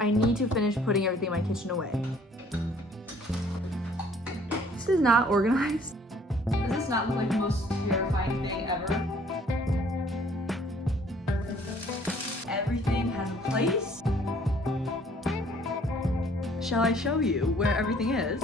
I need to finish putting everything in my kitchen away. This is not organized. Does this not look like the most terrifying thing ever? Everything has a place. Shall I show you where everything is?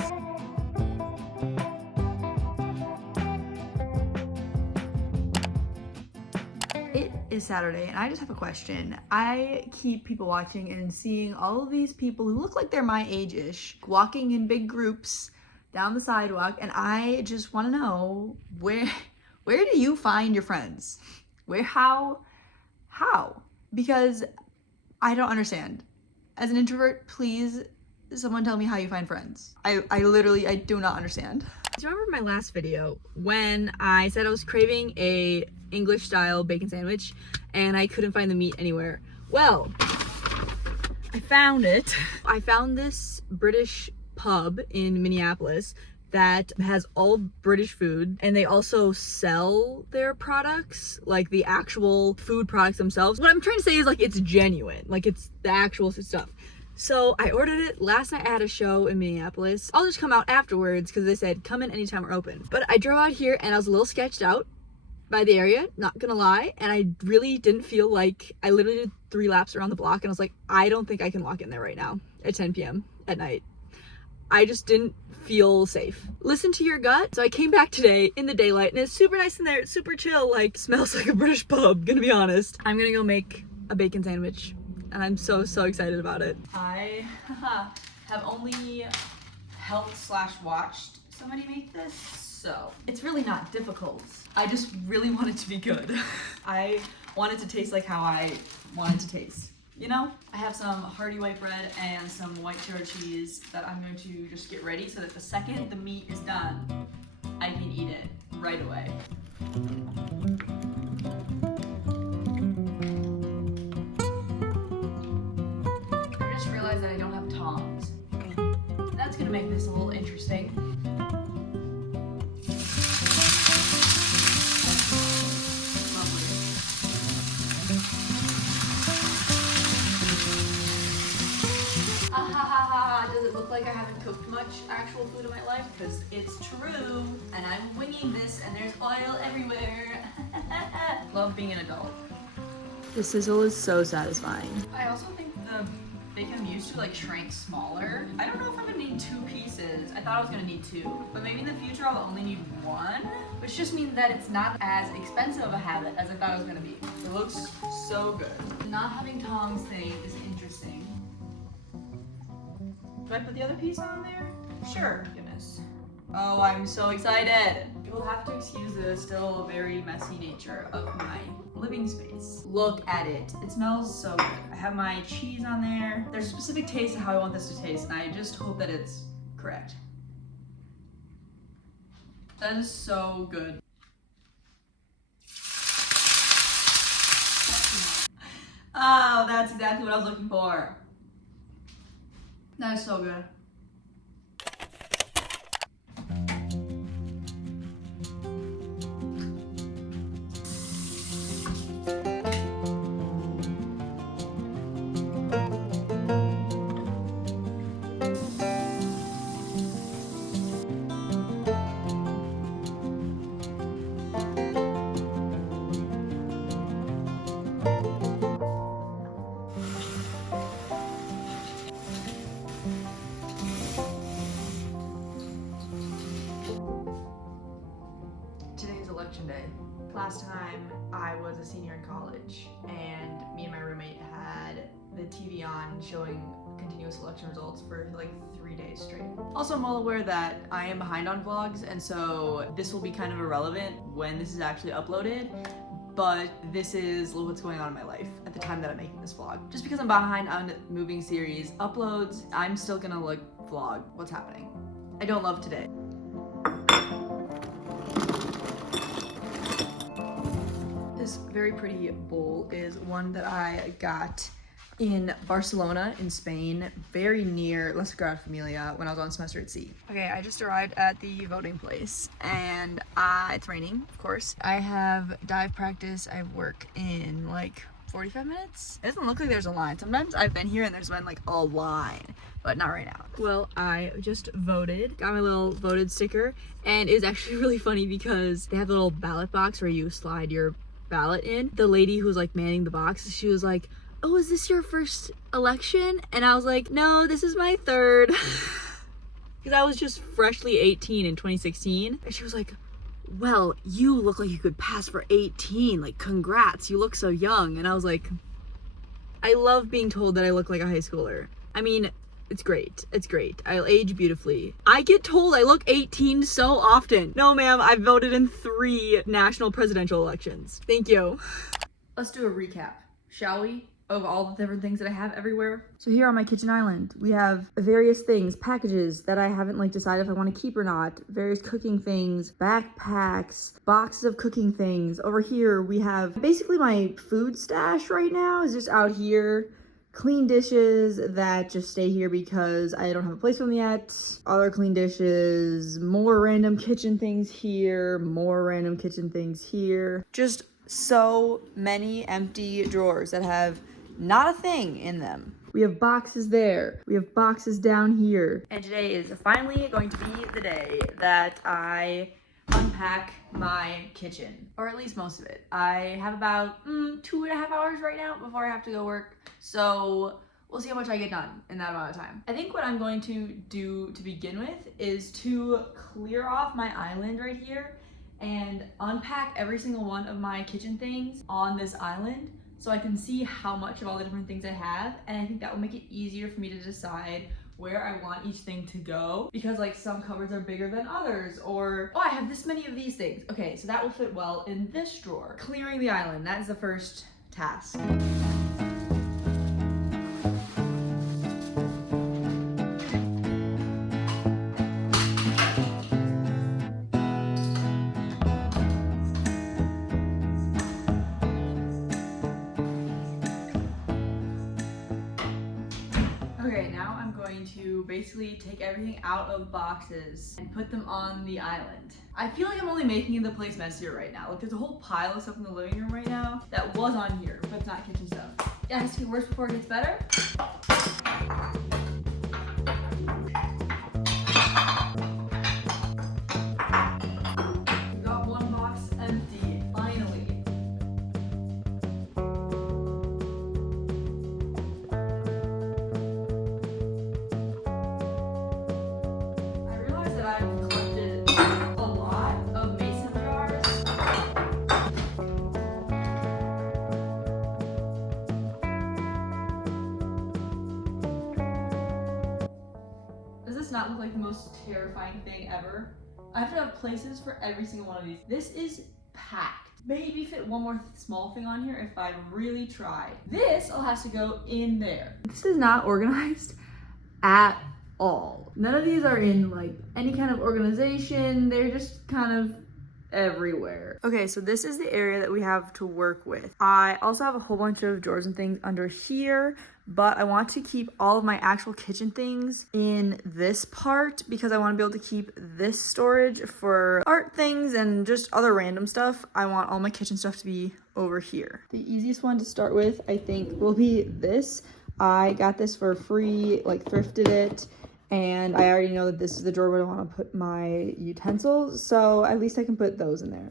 It is Saturday and I just have a question. I keep people watching and seeing all of these people who look like they're my age-ish walking in big groups down the sidewalk, and I just want to know where do you find your friends? How? Because I don't understand. As an introvert, please someone tell me how you find friends. I do not understand. Do you remember my last video when I said I was craving a English style bacon sandwich and I couldn't find the meat anywhere? Well, I found it. I found this British pub in Minneapolis that has all British food, and they also sell their products, like the actual food products themselves. What I'm trying to say is, like, it's genuine, like it's the actual stuff. So I ordered it last night. I had a show in Minneapolis. I'll just come out afterwards because they said come in anytime we're open. But I drove out here and I was a little sketched out by the area, not gonna lie, and I really didn't feel like, I literally did 3 laps around the block and I was like, I don't think I can walk in there right now at 10 p.m. at night. I just didn't feel safe. Listen to your gut. So I came back today in the daylight and it's super nice in there. It's super chill, like smells like a British pub, gonna be honest. I'm gonna go make a bacon sandwich and I'm so excited about it. I have only helped/watched somebody make this, so it's really not difficult. I just really want it to be good. I want it to taste like how I want it to taste. You know, I have some hearty white bread and some white cheddar cheese that I'm going to just get ready so that the second the meat is done, I can eat it right away. I just realized that I don't have tongs. That's gonna make this a little interesting. Does it look like I haven't cooked much actual food in my life? Because it's true, and I'm winging this, and there's oil everywhere. Love being an adult. The sizzle is so satisfying. I also think the bacon I'm used to like shrank smaller. I don't know if I'm gonna need 2 pieces. I thought I was gonna need 2, but maybe in the future I'll only need 1, which just means that it's not as expensive of a habit as I thought it was gonna be. It looks so good. The not having tongs thing is interesting. Do I put the other piece on there? Sure. Goodness. Oh, I'm so excited. You'll have to excuse the still very messy nature of my living space. Look at it. It smells so good. I have my cheese on there. There's a specific taste of how I want this to taste, and I just hope that it's correct. That is so good. Oh, that's exactly what I was looking for. That is so good. Election day. Last time I was a senior in college and me and my roommate had the TV on showing continuous election results for like 3 days straight. Also, I'm well aware that I am behind on vlogs, and so this will be kind of irrelevant when this is actually uploaded, but this is what's going on in my life at the time that I'm making this vlog. Just because I'm behind on moving series uploads, I'm still gonna vlog what's happening. I don't love today. This very pretty bowl is one that I got in Barcelona in Spain, very near La Sagrada Familia when I was on semester at sea. Okay, I just arrived at the voting place and it's raining, of course. I have dive practice. I have work in like 45 minutes? It doesn't look like there's a line. Sometimes I've been here and there's been like a line, but not right now. Well, I just voted, got my little voted sticker, and it was actually really funny because they have a little ballot box where you slide your ballot in. The lady who was like manning the box, she was like, "Oh, is this your first election?" And I was like, "No, this is my third." Because I was just freshly 18 in 2016. And she was like, "Well, you look like you could pass for 18. Like, congrats, you look so young." And I was like, I love being told that I look like a high schooler. I mean, it's great. It's great. I'll age beautifully. I get told I look 18 so often. No, ma'am, I've voted in 3 national presidential elections. Thank you. Let's do a recap, shall we? Of all the different things that I have everywhere. So here on my kitchen island, we have various things, packages that I haven't like decided if I want to keep or not, various cooking things, backpacks, boxes of cooking things. Over here, we have basically my food stash right now is just out here. Clean dishes that just stay here because I don't have a place for them yet. Other clean dishes, more random kitchen things here, more random kitchen things here. Just so many empty drawers that have not a thing in them. We have boxes there. We have boxes down here. And today is finally going to be the day that I unpack my kitchen, or at least most of it. I have about 2.5 hours right now before I have to go work. So we'll see how much I get done in that amount of time. I think what I'm going to do to begin with is to clear off my island right here and unpack every single one of my kitchen things on this island so I can see how much of all the different things I have, and I think that will make it easier for me to decide where I want each thing to go, because like some cupboards are bigger than others, or oh, I have this many of these things. Okay, so that will fit well in this drawer. Clearing the island, that is the first task. Okay, now I'm going to basically take everything out of boxes and put them on the island. I feel like I'm only making the place messier right now. Like, there's a whole pile of stuff in the living room right now that was on here, but it's not kitchen stuff. Yeah, it has to get worse before it gets better. We got one box empty, finally. I've collected a lot of mason jars. Does this not look like the most terrifying thing ever? I have to have places for every single one of these. This is packed. Maybe fit one more small thing on here if I really tried. This all has to go in there. This is not organized at all. None of these are in like any kind of organization. They're just kind of everywhere. Okay, so this is the area that we have to work with. I also have a whole bunch of drawers and things under here, but I want to keep all of my actual kitchen things in this part because I want to be able to keep this storage for art things and just other random stuff. I want all my kitchen stuff to be over here. The easiest one to start with, I think, will be this. I got this for free, like thrifted it, and I already know that this is the drawer where I want to put my utensils, so at least I can put those in there.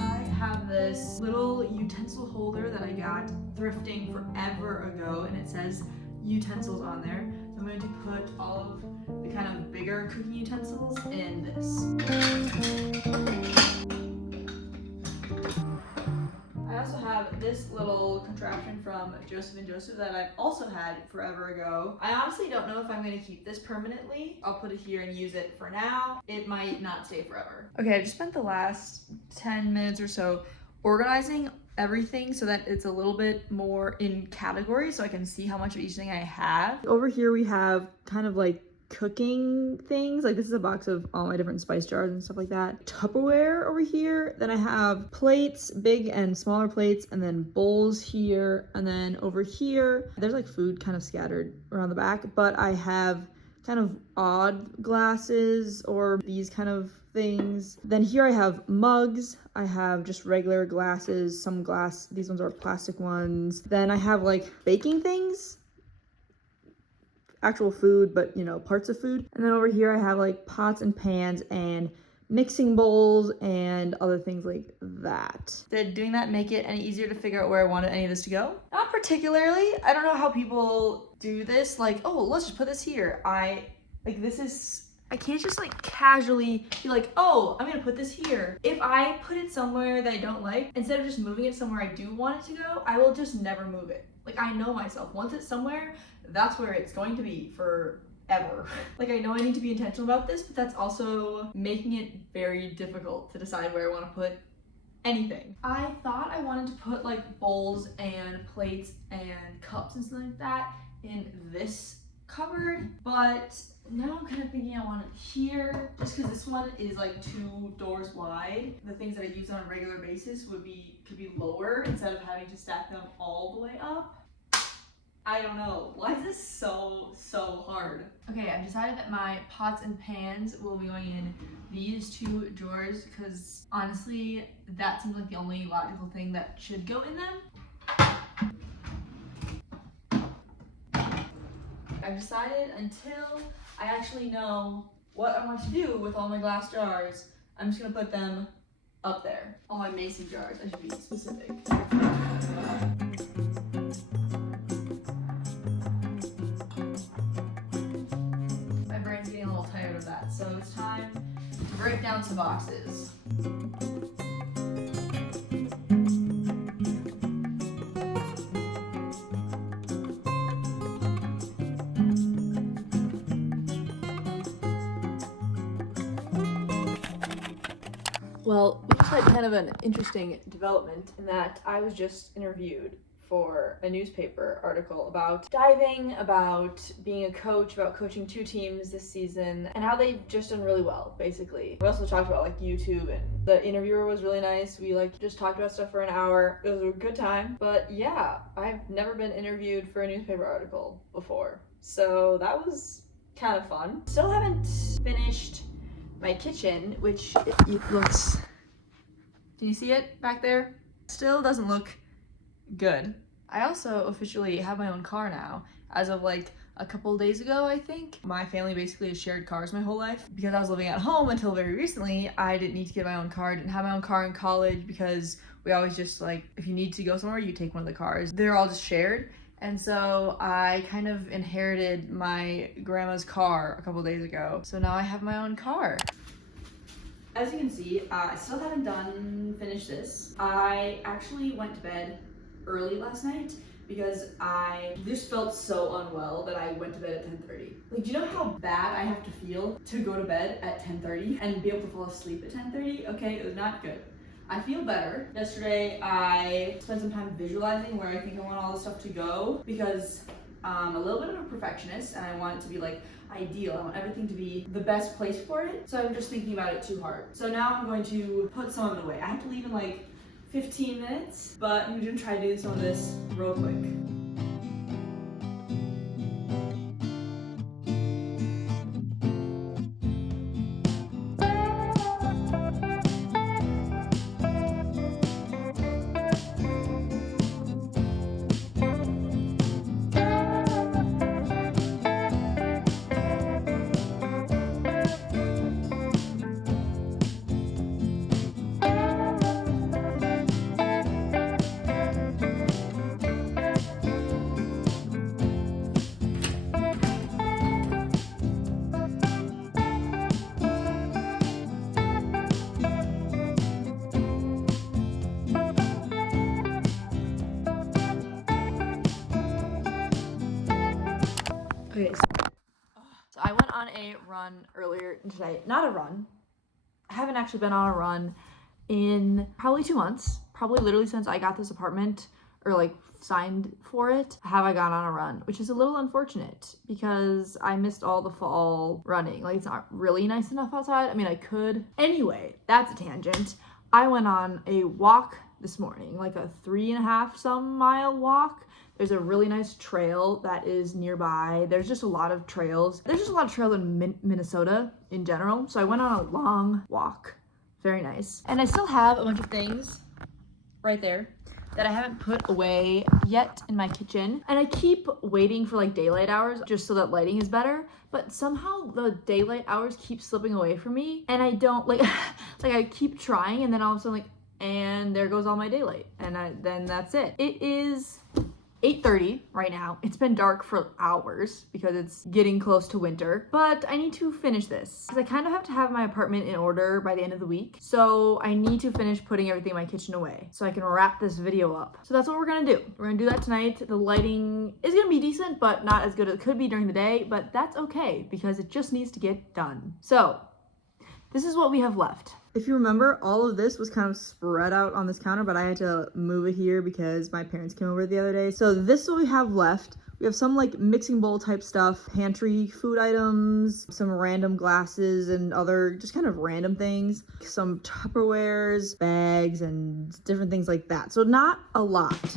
I have this little utensil holder that I got thrifting forever ago, and it says utensils on there. So I'm going to put all of the kind of bigger cooking utensils in this. I also have this little contraption from Joseph & Joseph that I've also had forever ago. I honestly don't know if I'm going to keep this permanently. I'll put it here and use it for now. It might not stay forever. Okay, I just spent the last 10 minutes or so organizing everything so that it's a little bit more in categories so I can see how much of each thing I have. Over here we have kind of like cooking things. Like this is a box of all my different spice jars and stuff like that. Tupperware over here. Then I have plates, big and smaller plates, and then bowls here. And then over here, there's like food kind of scattered around the back, but I have kind of odd glasses or these kind of things. Then here I have mugs. I have just regular glasses, some glass, these ones are plastic ones. Then I have like baking things, actual food, but you know, parts of food. And then over here I have like pots and pans and mixing bowls and other things like that. Did doing that make it any easier to figure out where I wanted any of this to go? Not particularly. I don't know how people do this. Like, oh, let's just put this here. I can't just like casually be like, oh, I'm gonna put this here. If I put it somewhere that I don't like, instead of just moving it somewhere I do want it to go, I will just never move it. Like, I know myself. Once it's somewhere, that's where it's going to be forever. Like, I know I need to be intentional about this, but that's also making it very difficult to decide where I want to put anything. I thought I wanted to put like bowls and plates and cups and something like that in this cupboard, but now I'm kind of thinking I want it here, just because this one is like 2 doors wide. The things that I use on a regular basis could be lower instead of having to stack them all the way up. I don't know. Why is this so hard? Okay, I've decided that my pots and pans will be going in these 2 drawers because honestly, that seems like the only logical thing that should go in them. I've decided until I actually know what I want to do with all my glass jars, I'm just gonna put them up there. All my mason jars, I should be specific. My brain's getting a little tired of that, so it's time to break down some boxes. Well, we just had kind of an interesting development in that I was just interviewed for a newspaper article about diving, about being a coach, about coaching 2 teams this season, and how they've just done really well, basically. We also talked about like YouTube, and the interviewer was really nice. We like just talked about stuff for an hour. It was a good time. But yeah, I've never been interviewed for a newspaper article before, so that was kind of fun. Still haven't finished my kitchen, which it looks, can you see it back there? Still doesn't look good. I also officially have my own car now, as of like a couple days ago, I think. My family basically has shared cars my whole life. Because I was living at home until very recently, I didn't need to get my own car. I didn't have my own car in college because we always just like, if you need to go somewhere, you take one of the cars. They're all just shared. And so I kind of inherited my grandma's car a couple days ago. So now I have my own car. As you can see, I still haven't finished this. I actually went to bed early last night because I just felt so unwell that I went to bed at 10:30. Like, do you know how bad I have to feel to go to bed at 10:30 and be able to fall asleep at 10:30? Okay, it was not good. I feel better. Yesterday, I spent some time visualizing where I think I want all this stuff to go because I'm a little bit of a perfectionist and I want it to be like ideal. I want everything to be the best place for it. So I'm just thinking about it too hard. So now I'm going to put some of it away. I have to leave in like 15 minutes, but I'm gonna try to do some of this real quick. Okay, so I went on a run earlier today. Not a run. I haven't actually been on a run in probably 2 months. Probably literally since I got this apartment or like signed for it, have I gone on a run, which is a little unfortunate because I missed all the fall running. Like, it's not really nice enough outside. I mean, I could. Anyway, that's a tangent. I went on a walk this morning, like a 3.5 some mile walk. There's a really nice trail that is nearby. There's just a lot of trails. There's just a lot of trails in Minnesota in general. So I went on a long walk. Very nice. And I still have a bunch of things right there that I haven't put away yet in my kitchen. And I keep waiting for like daylight hours just so that lighting is better. But somehow the daylight hours keep slipping away from me. And I don't like, like I keep trying and then all of a sudden like, and there goes all my daylight. And then that's it. It is 8:30 right now. It's been dark for hours because it's getting close to winter, but I need to finish this because I kind of have to have my apartment in order by the end of the week. So I need to finish putting everything in my kitchen away so I can wrap this video up. So that's what we're gonna do. We're gonna do that tonight. The lighting is gonna be decent, but not as good as it could be during the day, but that's okay because it just needs to get done. So this is what we have left. If you remember, all of this was kind of spread out on this counter, but I had to move it here because my parents came over the other day. So this is what we have left. We have some like mixing bowl type stuff, pantry food items, some random glasses and other just kind of random things, some Tupperwares, bags, and different things like that. So not a lot.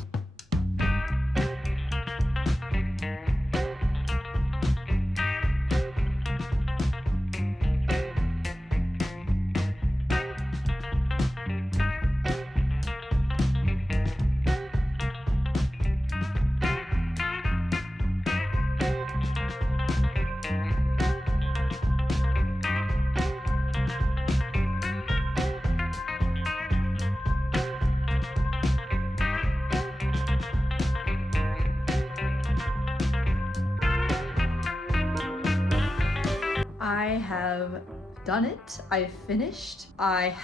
I have done it. I've finished. I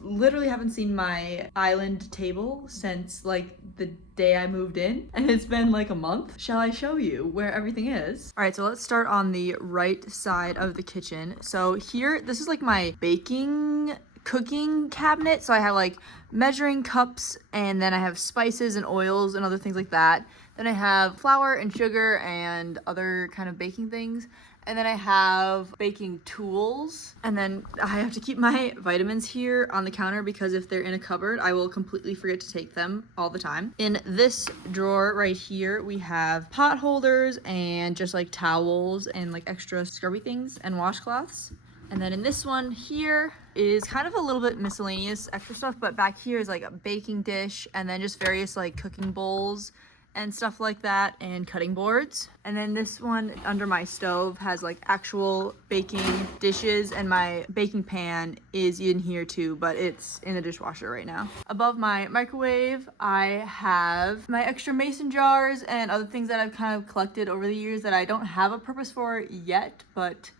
literally haven't seen my island table since like the day I moved in, and it's been like a month. Shall I show you where everything is? All right, so let's start on the right side of the kitchen. So here, this is like my cooking cabinet. So I have like measuring cups, and then I have spices and oils and other things like that. Then I have flour and sugar and other kind of baking things. And then I have baking tools. And then I have to keep my vitamins here on the counter because if they're in a cupboard, I will completely forget to take them all the time. In this drawer right here, we have pot holders and just like towels and like extra scrubby things and washcloths. And then in this one here is kind of a little bit miscellaneous extra stuff, but back here is like a baking dish and then just various like cooking bowls and stuff like that, and cutting boards. And then this one under my stove has like actual baking dishes, and my baking pan is in here too, but it's in the dishwasher right now. Above my microwave, I have my extra mason jars and other things that I've kind of collected over the years that I don't have a purpose for yet, but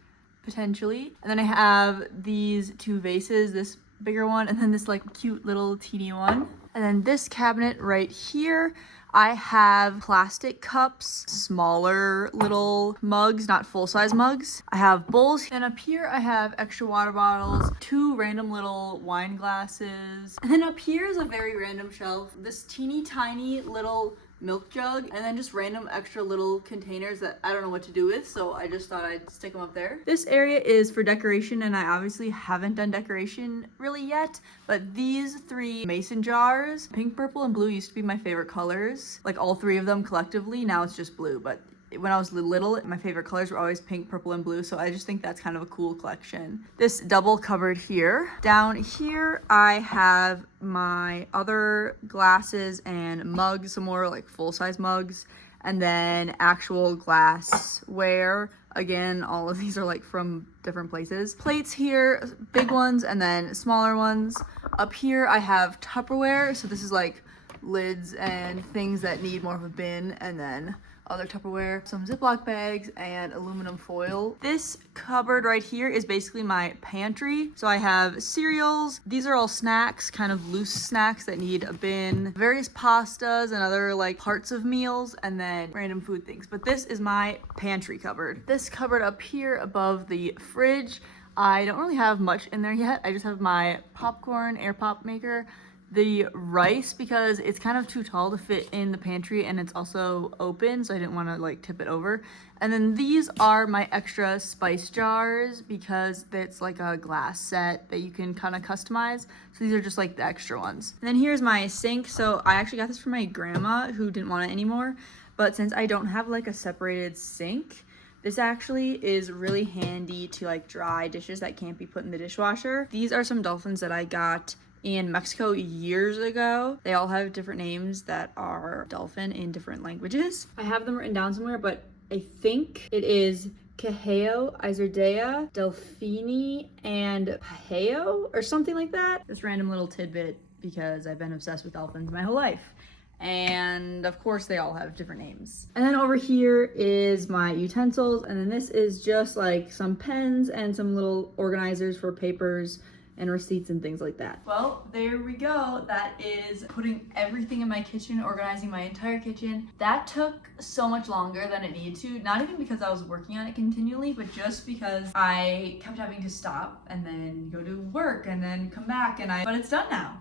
potentially. And then I have these two vases, this bigger one, and then this like cute little teeny one. And then this cabinet right here, I have plastic cups, smaller little mugs, not full-size mugs. I have bowls. And up here I have extra water bottles, 2 random little wine glasses. And then up here is a very random shelf, this teeny tiny little milk jug, and then just random extra little containers that I don't know what to do with, so I just thought I'd stick them up there. This area is for decoration, and I obviously haven't done decoration really yet, but these 3 mason jars, pink, purple, and blue, used to be my favorite colors. Like all 3 of them collectively. Now it's just blue, but when I was little, my favorite colors were always pink, purple, and blue, so I just think that's kind of a cool collection. This double cupboard here. Down here, I have my other glasses and mugs, some more like full-size mugs, and then actual glassware. Again, all of these are like from different places. Plates here, big ones, and then smaller ones. Up here, I have Tupperware, so this is like lids and things that need more of a bin, and then other Tupperware, some Ziploc bags, and aluminum foil. This cupboard right here is basically my pantry. So I have cereals. These are all snacks, kind of loose snacks that need a bin, various pastas and other like parts of meals, and then random food things. But this is my pantry cupboard. This cupboard up here above the fridge, I don't really have much in there yet. I just have my popcorn air pop maker, the rice because it's kind of too tall to fit in the pantry and it's also open, so I didn't want to like tip it over. And then these are my extra spice jars because it's like a glass set that you can kind of customize. So these are just like the extra ones. And then here's my sink. So I actually got this from my grandma who didn't want it anymore. But since I don't have like a separated sink, this actually is really handy to like dry dishes that can't be put in the dishwasher. These are some dolphins that I got in Mexico years ago. They all have different names that are dolphin in different languages. I have them written down somewhere, but I think it is Cajeo, Izardea, Delfini, and Pajeo, or something like that. This random little tidbit because I've been obsessed with dolphins my whole life. And of course they all have different names. And then over here is my utensils, and then this is just like some pens and some little organizers for papers and receipts and things like that. Well, there we go. That is putting everything in my kitchen, organizing my entire kitchen. That took so much longer than it needed to, not even because I was working on it continually, but just because I kept having to stop and then go to work and then come back, but it's done now.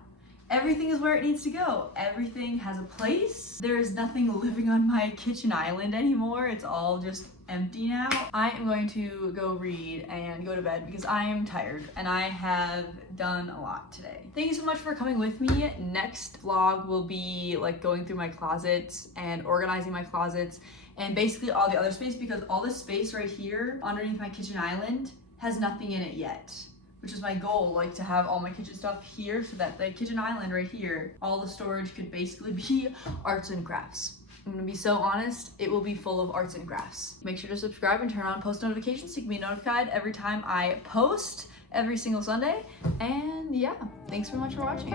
Everything is where it needs to go. Everything has a place. There is nothing living on my kitchen island anymore. It's all just empty now. I am going to go read and go to bed because I am tired and I have done a lot today. Thank you so much for coming with me. Next vlog will be like going through my closets and organizing my closets and basically all the other space, because all this space right here underneath my kitchen island has nothing in it yet, which is my goal, like to have all my kitchen stuff here so that the kitchen island right here, all the storage could basically be arts and crafts. I'm gonna be so honest, it will be full of arts and crafts. Make sure to subscribe and turn on post notifications so you can be notified every time I post every single Sunday. And yeah, thanks so much for watching.